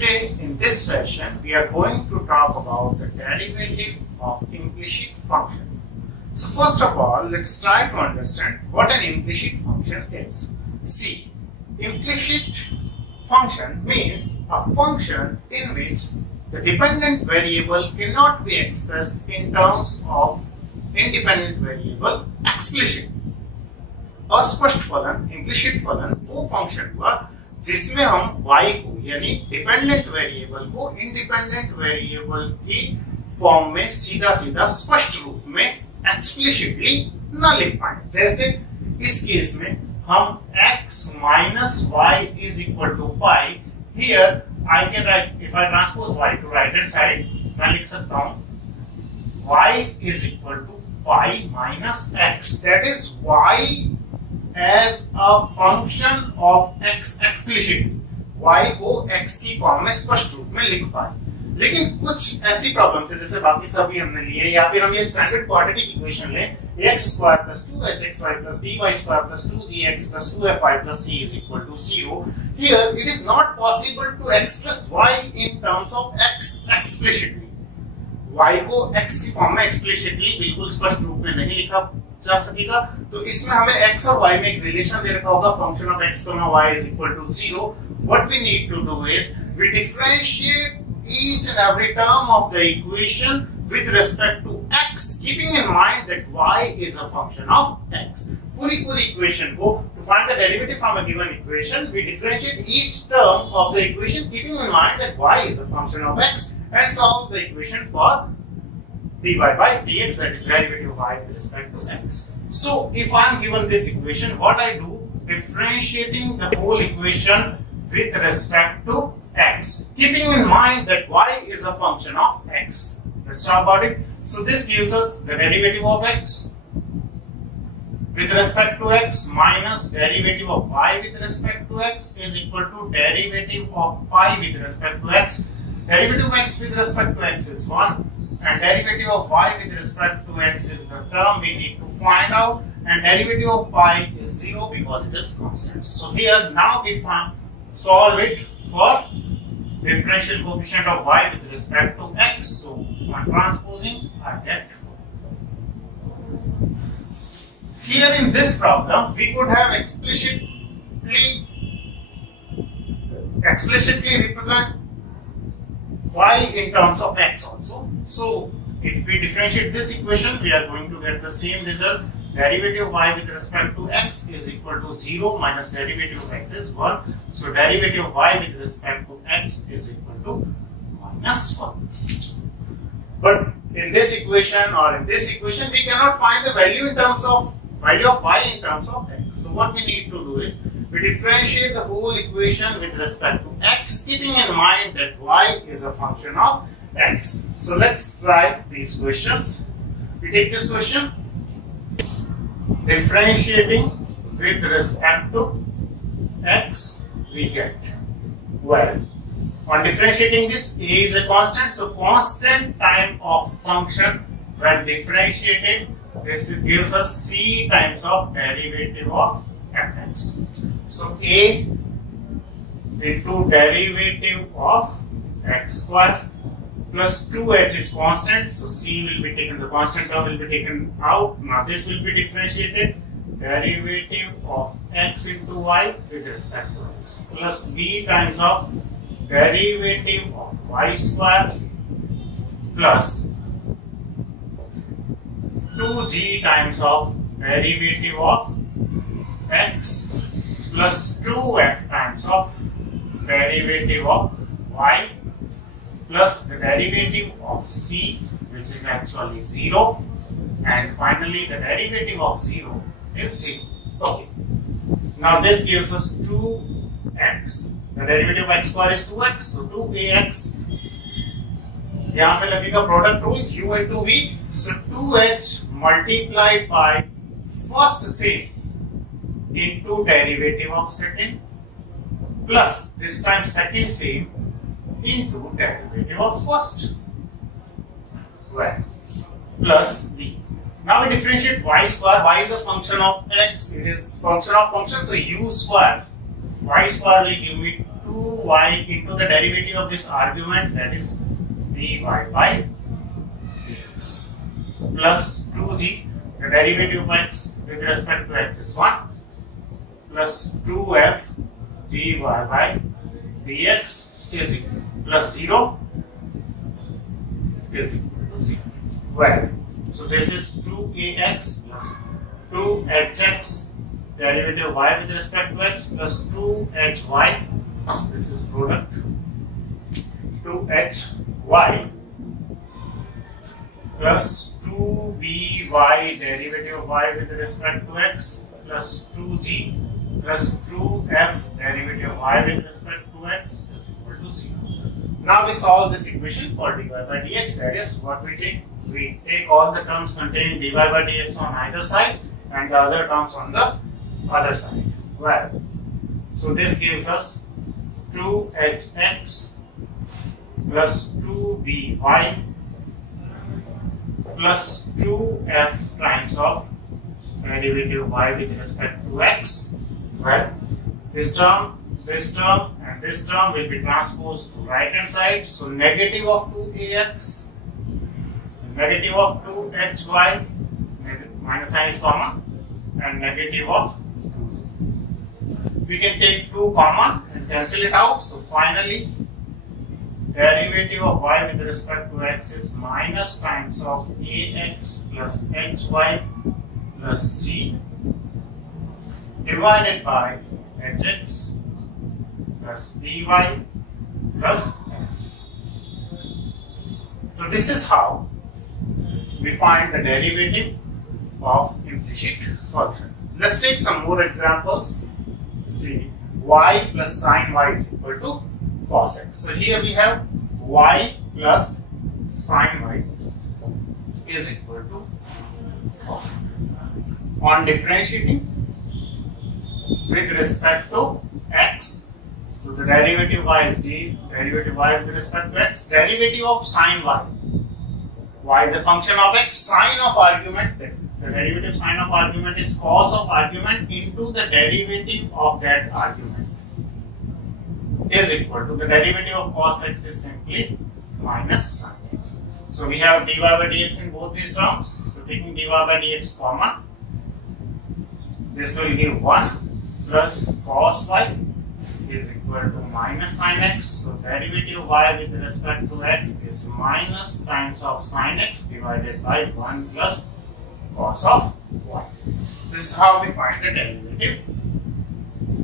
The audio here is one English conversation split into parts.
Today in this session we are going to talk about the derivative of implicit function. So first of all, let's try to understand what an implicit function is. See, implicit function means a function in which the dependent variable cannot be expressed in terms of independent variable explicitly. अस्पष्ट फलन, implicit फलन वो function हुआ जिसमें हम y को यानी dependent variable को इंडिपेंडेंट वेरिएबल की फॉर्म में सीधा सीधा स्पष्ट रूप में एक्सप्लिसिटली न लिख पाए. जैसे इस केस में हम x minus y is equal to pi. Here I can write, if I transpose y to right hand side, मैं लिख सकता हूँ y is equal to pi minus x. That is y as a function of x explicitly. y को x की form में स्पष्ट रूप में लिख पाए. लेकिन कुछ ऐसी प्रॉब्लम्स है जैसे बाकी सभी हमने लिए, या फिर हम ये स्टैंडर्ड क्वाड्रेटिक इक्वेशन लें x square plus 2hxy plus by square plus 2gx plus 2fy plus c is equal to 0. Here it is not possible to express y in terms of x explicitly. y को x की form में explicitly बिल्कुल स्पष्ट रूप में नहीं लिखा जा सकेगा. तो इसमें हमें x और y में एक रिलेशन दे रखा होगा, function of x, y is equal to 0. What we need to do is we differentiate each and every term of the equation with respect to x, keeping in mind that y is a function of x. पूरी equation को, to find the derivative from a given equation, we differentiate each term of the equation keeping in mind that y is a function of x and solve the equation for dy by dx, that is derivative of y with respect to x. So if I am given this equation, what I do, differentiating the whole equation with respect to x, keeping in mind that y is a function of x. Let's talk about it. So this gives us the derivative of x with respect to x minus derivative of y with respect to x is equal to derivative of pi with respect to x. Derivative of x with respect to x is 1 and derivative of y with respect to x is the term we need to find out, and derivative of pi is 0 because it is constant. So here now we solve it for differential coefficient of y with respect to x. So on transposing I get, here in this problem we could have explicitly represent y in terms of x also. So if we differentiate this equation, we are going to get the same result. Derivative of y with respect to x is equal to 0 minus derivative of x is 1. So derivative of y with respect to x is equal to minus 1. But in this equation or in this equation, we cannot find the value in terms of value of y in terms of x. So what we need to do is we differentiate the whole equation with respect to x, keeping in mind that y is a function of x. So let's try these questions. We take this question, differentiating with respect to x, we get, well, on differentiating this, a is a constant, so constant time of function when differentiated, this gives us c times of derivative of fx. So a into derivative of x square plus 2h is constant, so c will be taken, the constant term will be taken out. Now this will be differentiated, derivative of x into y with respect to x plus b times of derivative of y square plus 2g times of derivative of x plus 2f times of derivative of y plus the derivative of c, which is actually 0, and finally the derivative of 0 is 0. Okay. Now this gives us 2x. The derivative of x square is 2x, so 2ax. यहाँ पे लगेगा product rule u into v. So 2h multiplied by first c into derivative of second plus this time second c into derivative of first, well, plus b. Now we differentiate y square. Y is a function of x. It is function of function. So u square. Y square will give me 2y into the derivative of this argument, that is dy by dx, plus 2g, the derivative of x with respect to x is 1, plus 2f dy by dx is equal plus 0 is equal to 0. Well, so this is 2ax plus 2hx derivative y with respect to x plus 2hy, this is product 2hy plus 2by derivative of y with respect to x plus 2g plus 2f derivative of y with respect to x is equal to 0. Now we solve this equation for dy by dx. That is what we take. We take all the terms containing dy by dx on either side and the other terms on the other side. Well, so this gives us 2hx plus 2by plus 2f times of derivative y with respect to x. Well, this term and this term will be transposed to right hand side. So negative of 2ax, negative of 2hy, minus sign is common, and negative of 2z. We can take 2 common and cancel it out. So finally, derivative of y with respect to x is minus times of ax plus hy plus g divided by hx plus dy plus f. So this is how we find the derivative of implicit function. Let's take some more examples. See, y plus sin y is equal to cos x. So here we have y plus sin y is equal to cos x. On differentiating with respect to x, so the derivative y is d, derivative y with respect to x, derivative of sin y is a function of x, sine of argument, the derivative sine of argument is cos of argument into the derivative of that argument is equal to the derivative of cos x is simply minus sin x. So we have dy by dx in both these terms. So taking dy by dx common, this will give 1 plus cos y is equal to minus sin x. So derivative y with respect to x is minus times of sin x divided by 1 plus cos of y. This is how we find the derivative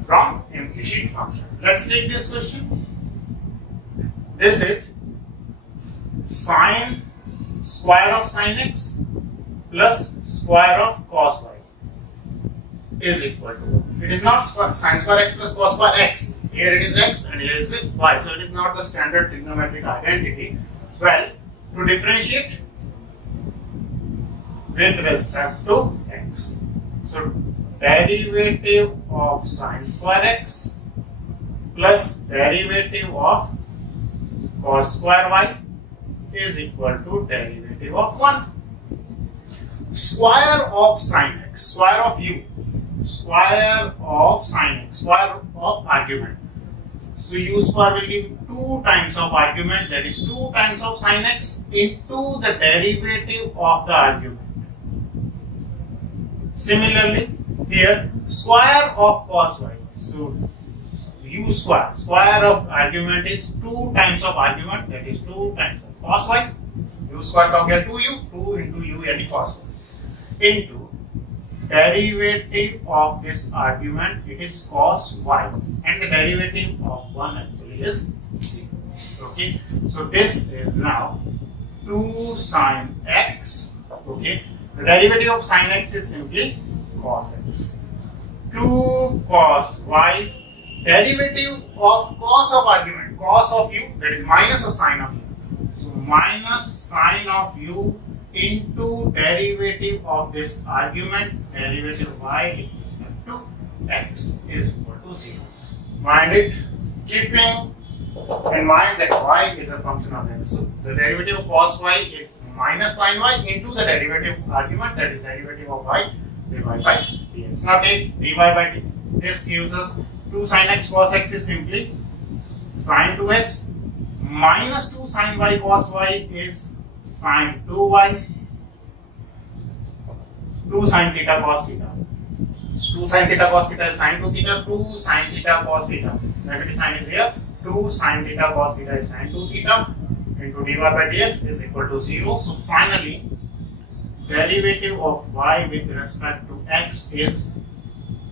from implicit function. Let's take this question. This is sine square of sin x plus square of cos y is equal to, it is not sine square x plus cos square x. Here it is x and here it is y. So it is not the standard trigonometric identity. Well, to differentiate with respect to x. So derivative of sine square x plus derivative of cos square y is equal to derivative of 1. Square of sine x, square of u, square of sine x, square of argument. So u square will give 2 times of argument, that is 2 times of sine x into the derivative of the argument. Similarly, here square of cos y. So u square, square of argument is 2 times of argument, that is 2 times of cos y. U square का हो गया 2u, 2 into u यानी cos y, into derivative of this argument, it is cos y, and the derivative of 1 actually is 0. Okay, so this is now 2 sin x. Okay, the derivative of sin x is simply cos x. 2 cos y, derivative of cos of argument, cos of u, that is minus of sine of u. So minus sine of u into derivative of this argument, derivative y with respect to x is equal to 0. Mind it, keeping in mind that y is a function of x. So the derivative of cos y is minus sin y into the derivative argument, that is derivative of y divided by dx. Now take dy by dx. This gives us 2 sin x cos x is simply Sine 2x minus 2 sine y cos y is sine 2y. 2 sine theta cos theta. 2 sine theta cos theta is sine 2 theta. 2 sine theta cos theta. Negative sign is here. 2 sine theta cos theta is sine 2 theta into dy by dx is equal to 0. So finally, derivative of y with respect to x is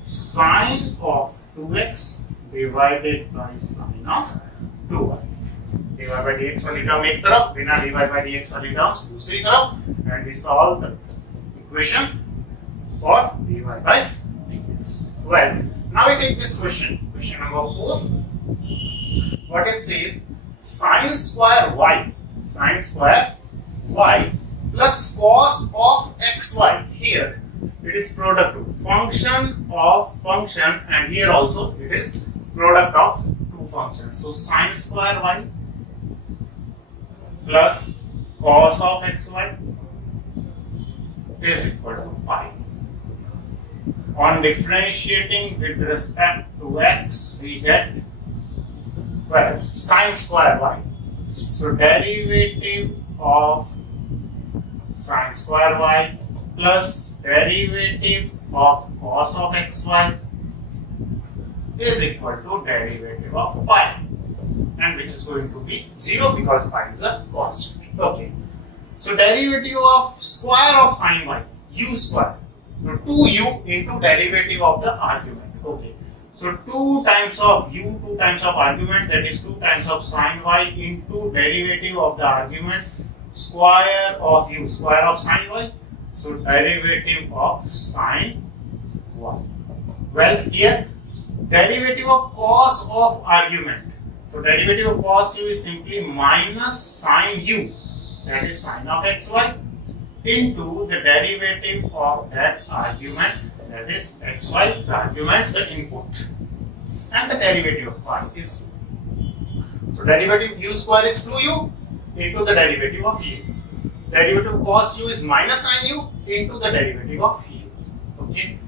sine of 2x divided by sine of 2y. dy by dx वाली term एक तरफ, बिना dy by dx वाली terms दूसरी तरफ, and we solve the equation for dy by dx. Well, now we take this question number 4. What it says, sine square y plus cos of xy. Here it is product of function of function, and here also it is product of two functions. So sine square y plus cos of xy is equal to pi. On differentiating with respect to x, we get, well, sine square y. So derivative of sine square y plus derivative of cos of xy is equal to derivative of pi, and which is going to be 0 because pi is a constant. Okay. So derivative of square of sine y, u square. So 2u into derivative of the argument. Okay. So 2 times of u, 2 times of argument, that is 2 times of sine y into derivative of the argument square of u, square of sine y. So derivative of sine y. Well, here derivative of cos of argument. So derivative of cos u is simply minus sine u, that is sine of xy, into the derivative of that argument, that is xy, the argument, the input, and the derivative of pi is u. So derivative u square is 2u into the derivative of u. Derivative of cos u is minus sine u into the derivative of u. Okay.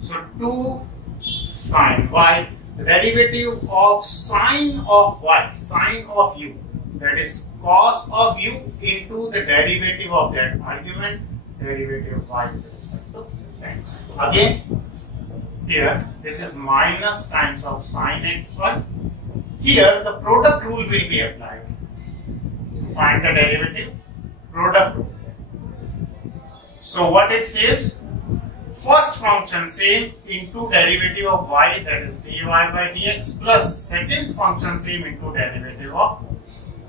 So 2 sine y, the derivative of sine of y, sine of u, that is cos of u into the derivative of that argument, derivative of y with respect to x. Again, here this is minus times of sine xy. Here the product rule will be applied. To find the derivative, product rule. So what it says, first function same into derivative of y, that is dy by dx, plus second function same into derivative of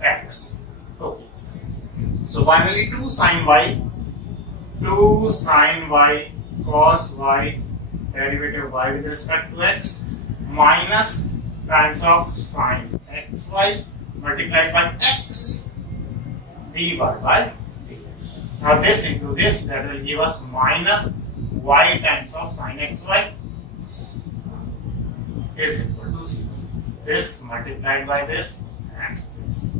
x. Okay. So finally 2 sine y cos y, derivative of y with respect to x, minus times of sine xy multiplied by x dy by dx. Now this into this, that will give us minus y times of sine xy is equal to 0. This multiplied by this and this.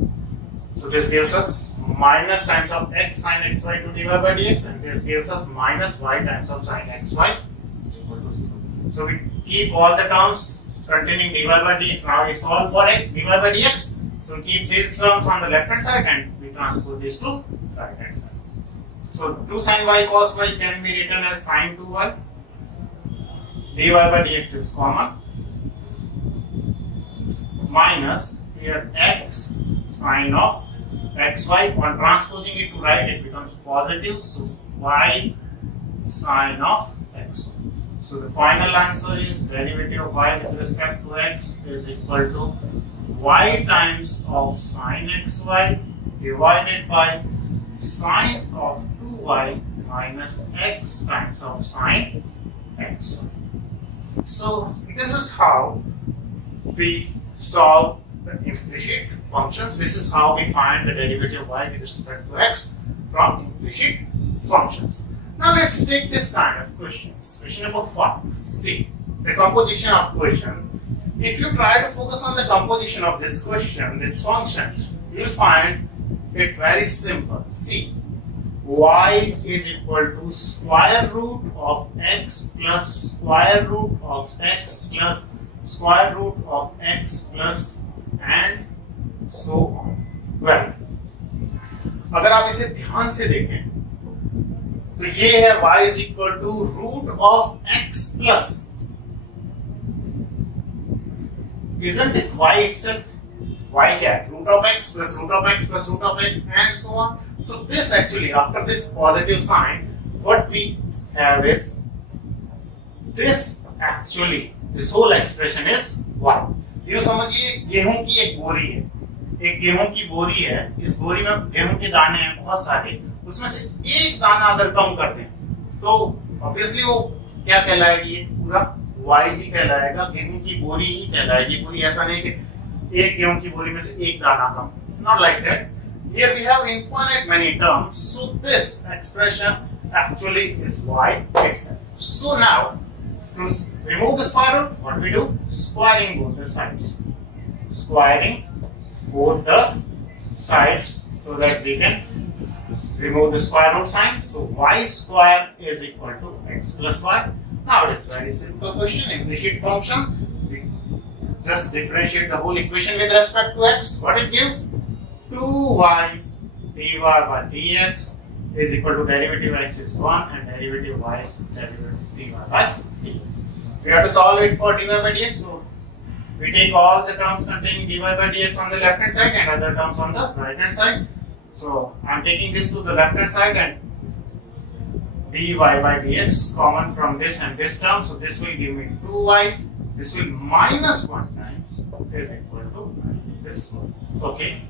So this gives us minus times of x sine xy to dy by dx, and this gives us minus y times of sine xy is equal to 0. So we keep all the terms containing dy by dx. Now we solve for x dy by dx. So keep these terms on the left hand side and we transpose this to right hand side. So 2 sine y cos y can be written as sine 2y. Dy by dx is common. Minus here x sine of xy. On transposing it to right, it becomes positive. So y sine of xy. So the final answer is derivative of y with respect to x is equal to y times of sine xy divided by sine of 2y minus x times of sine xy. So this is how we solve the implicit functions. This is how we find the derivative of y with respect to x from implicit functions. Now let's take this kind of questions. Question number 5. See the composition of question. If you try to focus on the composition of this question, this function, you will find it very simple. See, y is equal to square root of x plus square root of x plus square root of x plus and आप इसे ध्यान से देखें तो ये है y is equal to root of x plus, isn't it? Y itself, y क्या है? Root of x plus root of x plus root of x and so on. So this actually, after this positive sign, what we have is this actually, this whole expression is y. ये समझिए गेहूं की एक बोरी है, एक गेहूं की बोरी है, इस बोरी में गेहूं के दाने हैं बहुत सारे, उसमें से एक दाना अगर कम कर दें तो ऑब्वियसली वो क्या कहलाएगी? ये पूरा y ही कहलाएगा, गेहूं की बोरी ही कहलाएगी पूरी। ऐसा नहीं कि एक गेहूं की बोरी में से एक दाना कम, not like that. Here we have infinite many terms, so this expression actually is y itself. So now to remove the square root, what we do? Squaring both the sides, squaring both the sides so that we can remove the square root sign. So y square is equal to x plus y. Now it is very simple question, implicit function. We just differentiate the whole equation with respect to x. What it gives? 2y dy by dx is equal to derivative x is 1 and derivative y is derivative dy by dx. We have to solve it for dy by dx. So we take all the terms containing dy by dx on the left hand side and other terms on the right hand side. So I am taking this to the left hand side and dy by dx common from this and this term. So this will give me 2y. This will minus 1 times is equal to this one. Okay.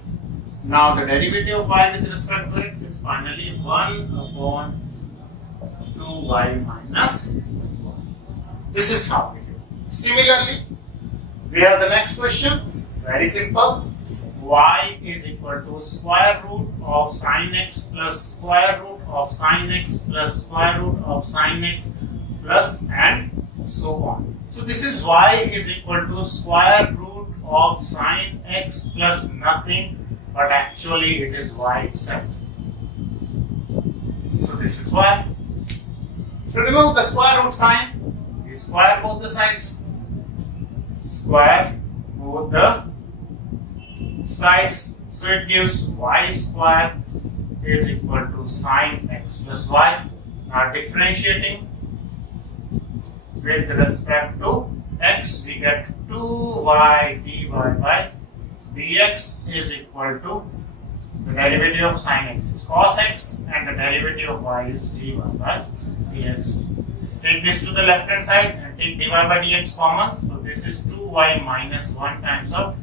Now the derivative of y with respect to x is finally 1 upon 2y minus 1. This is how we do. Similarly, we have the next question. Very simple. Y is equal to square root of sin x plus square root of sin x plus square root of sin x plus and so on. So this is y is equal to square root of sin x plus nothing, but actually it is y itself. So this is y. To remove the square root sign, we square both the sides. Square both the sides. So it gives y square is equal to sin x plus y. Now differentiating with respect to x, we get 2y dy by dx is equal to the derivative of sin x is cos x and the derivative of y is dy by dx. Take this to the left hand side and take dy by dx common. So this is 2y minus 1 times of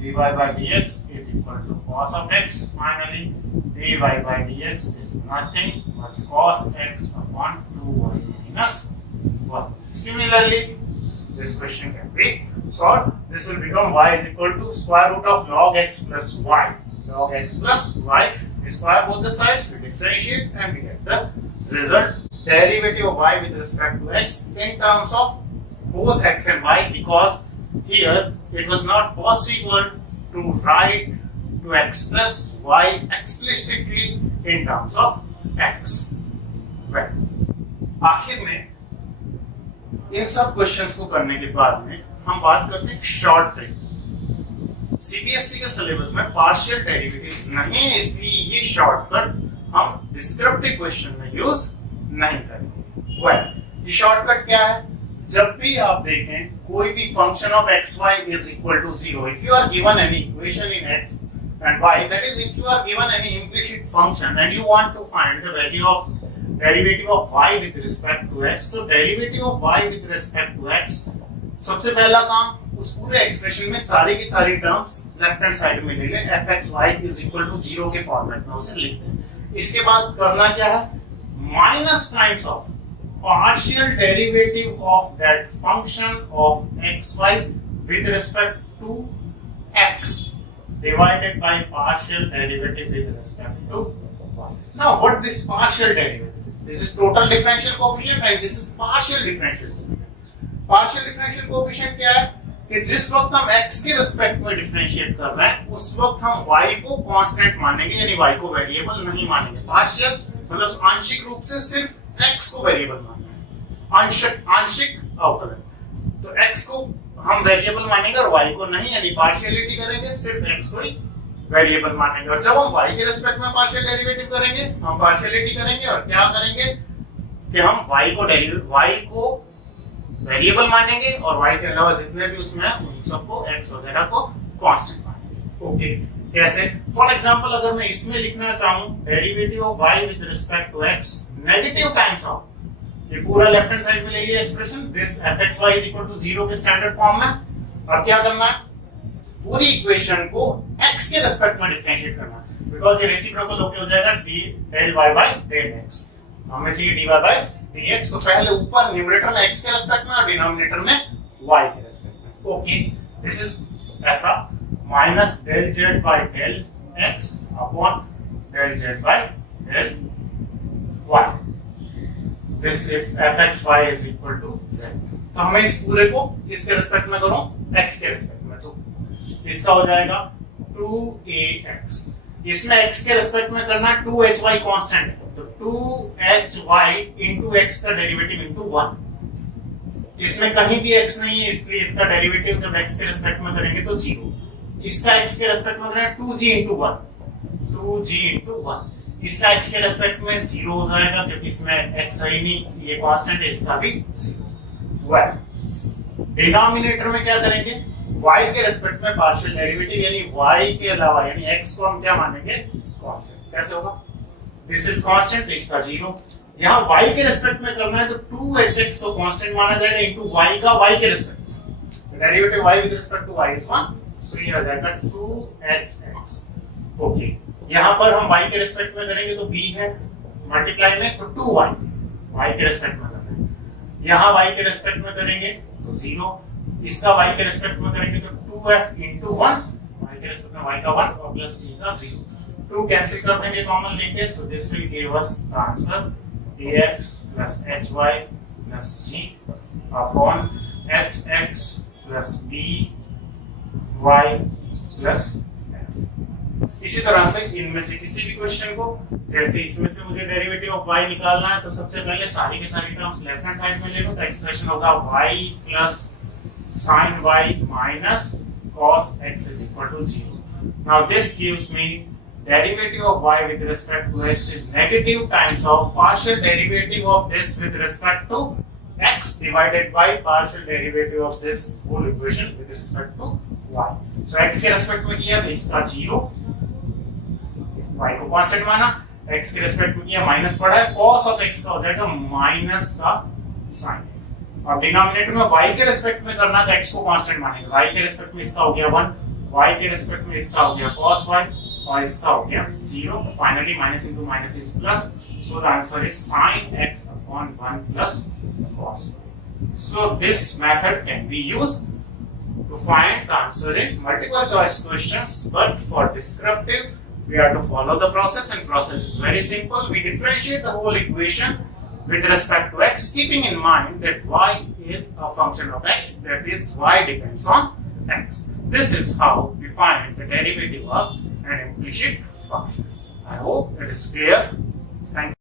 dy by dx is equal to cos of x. Finally, dy by dx is nothing but cos x upon 2y minus 1. Similarly, this question can be solved. This will become y is equal to square root of log x plus y. Log x plus y. We square both the sides, we differentiate and we get the result. Derivative of y with respect to x in terms of both x and y, because here it was not possible to write, to express y explicitly in terms of x. Well, आखिर में इन सब questions को करने के बाद में हम बात करते हैं शॉर्ट ट्रिक। सीबीएसई के सिलेबस में पार्शियल डेरिवेटिव्स नहीं है, इसलिए ये शॉर्टकट हम डिस्क्रिप्टिव क्वेश्चन में यूज नहीं करेंगे। वेल, ये शॉर्टकट क्या है? जब भी आप देखें कोई भी function of x y is equal to 0, if you are given any equation in x and y, that is if you are given any implicit function and you want to find the value of derivative of y with respect to x, so derivative of y with respect to x, सबसे पहला काम उस पूरे expression में सारे की सारी terms left hand side में ले लें, fxy is equal to 0 के फॉर्मेट में उसे लिख दें। इसके बाद करना क्या है? Minus times of partial derivative of that function of xy with respect to x divided by partial derivative with respect to y. Now what this partial derivative is? This is total differential coefficient and this is partial differential coefficient. Partial differential coefficient क्या है? कि जिस वक्त हम x के respect में differentiate कर रहे हैं उस वक्त हम y को कांस्टेंट मानेंगे, यानी y को वेरिएबल नहीं मानेंगे। पार्शियल मतलब आंशिक रूप से सिर्फ x को वेरिएबल मानना है, आंशिक अवकलन। तो x को हम वेरिएबल मानेंगे और y को नहीं, यानी पार्शियलिटी करेंगे, सिर्फ x को ही वेरिएबल मानेंगे। और जब हम y के रिस्पेक्ट में पार्शियल डेरिवेटिव करेंगे, हम पार्शियलिटी करेंगे और क्या करेंगे कि हम y को वेरिएबल मानेंगे और y के अलावा जितने भी उसमें है उन सबको x वगैरह को कांस्टेंट मानेंगे। ओके, कैसे? फॉर एग्जांपल अगर मैं इसमें लिखना चाहूं derivative of y with respect to x negative times of, ये पूरा लेफ्ट हैंड साइड में ले लिया expression, this fxy is equal to 0 के स्टैंडर्ड फॉर्म में। अब क्या करना है, पूरी इक्वेशन को x के रिस्पेक्ट में डिफरेंशिएट करना है, बिकॉज़ ये रेसिप्रोकल होके हो जाएगा del y by del x, हमें चाहिए dy by dx। तो पहले ऊपर न्यूमरेटर में x के रिस्पेक्ट में और डिनोमिनेटर में y के रिस्पेक्ट में। ओके, दिस इज ऐसा minus del z by del x upon del z by del y, this if fxy is equal to z। तो हमें इस पूरे को किसके रिस्पेक्ट में करूं, x के रिस्पेक्ट में, तो इसका हो जाएगा 2ax। इसमें x के रिस्पेक्ट में करना 2hy कांस्टेंट है, तो 2hy into x का डेरिवेटिव into 1। इसमें कहीं भी x नहीं है, इसलिए इसका डेरिवेटिव जब x के रिस्पेक्ट में करेंगे तो 0। इसका x के रिस्पेक्ट में करेंगे 2g into 1, 2g into 1। इसका x के रिस्पेक्ट में 0 हो जाएगा क्योंकि इसमें x है ही नहीं, ये कांस्टेंट है, इसका भी 0। वेल, डिनोमिनेटर में क्या करेंगे, y के रिस्पेक्ट में पार्शियल डेरिवेटिव यानी y के अलावा यानी x को हम क्या मानेंगे, कांस्टेंट। कैसे होगा, दिस इज कांस्टेंट, इसका 0। यहाँ y के रिस्पेक्ट में करना है तो 2hx को कांस्टेंट माना जाएगा इनटू y का y के रिस्पेक्ट में, derivative y with respect to y is 1, so ये आ जाएगा 2hx। ओके, यहाँ पर हम y के रिस्पेक्ट में करेंगे तो b है मल्टीप्लाई में, तो 2y y के रिस्पेक्ट में करना है। यहाँ y के रिस्पेक्ट में करेंगे तो 0, इसका y के रिस्पेक्ट में करेंगे तो 2f into 1, y के रिस्पेक्ट में y का 1 और प्लस c का 0। 2 कैंसिल कर देंगे कॉमन लेके, so this will give us the answer ax plus hy plus c upon hx plus by plus f। इसी तरह से इनमें से किसी भी क्वेश्चन को, जैसे इसमें से मुझे डेरिवेटिव ऑफ y निकालना है तो सबसे पहले सारी के सारी टर्म्स लेफ्ट हैंड साइड में ले लो, तो एक्सप्रेशन होगा y plus sin y minus cos x is equal to 0. Now this gives me derivative of y with respect to x is negative times of partial derivative of this with respect to x divided by partial derivative of this whole equation with respect to y. So x के respect में किया तो इसका 0, y को constant माना, x के respect में किया माइनस पड़ा है, cos of x का हो जाएगा माइनस का sin x। और डिनोमिनेटर में y के रिस्पेक्ट में करना तो x को कांस्टेंट मानेंगे, y के रिस्पेक्ट में इसका हो गया 1, y के रिस्पेक्ट में इसका हो गया cos y और इसका हो गया 0। Finally minus into minus is plus, so the answer is sin x upon 1 plus cos y। So this method can be used to find the answer in multiple choice questions, but for descriptive we have to follow the process, and process is very simple. We differentiate the whole equation with respect to x, keeping in mind that y is a function of x, that is y depends on x. This is how we find the derivative of an implicit functions. I hope it is clear. Thank you.